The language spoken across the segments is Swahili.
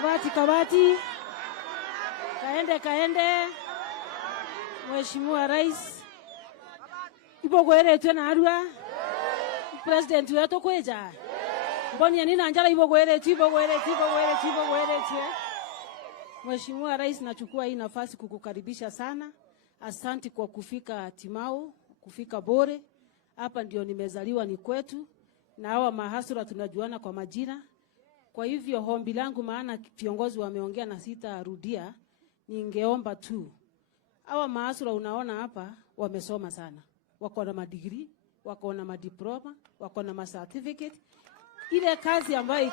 Kabati. Kaende. Mheshimiwa Rais. Ipo gweretwe na Arua. President wetu kweja. Mboni nina njala ipo gweretwe. Mheshimiwa Rais, nachukua hii nafasi kukukaribisha sana. Asante kwa kufika Timau, kufika Bore. Hapa ndio nimezaliwa, ni kwetu. Na hawa mahasura tunajuana kwa majina. Kwa hivyo hombi langu, maana viongozi wameongea na sitarudia, ningeomba tu. Hawa mahasura unaona hapa wamesoma sana. Wako na madigrii, wako na madiploma, wako na macertificate. Ile kazi ambayo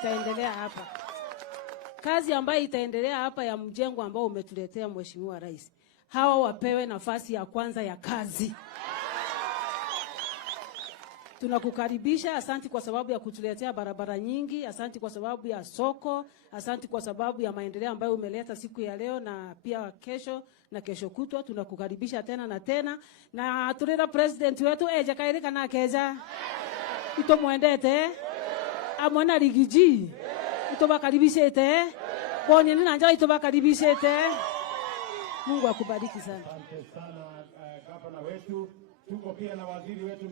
itaendelea hapa ya mjengo ambao umetuletea Mheshimiwa Rais, hawa wapewe nafasi ya kwanza ya kazi. Tunakukaribisha, asante kwa sababu ya kutuletea barabara nyingi, asante kwa sababu ya soko, asante kwa sababu ya maendeleo ambayo umeleta siku ya leo na pia kesho na kesho kutwa. Tunakukaribisha tena na tena. Na tuleta president wetu Jakairika na Keja. Ito muendete. Amwana Rigiji. Ito bakaribishete. Ponye nina njala ito bakaribishete. Mungu akubariki sana. Asante sana gavana wetu. Tuko pia na waziri wetu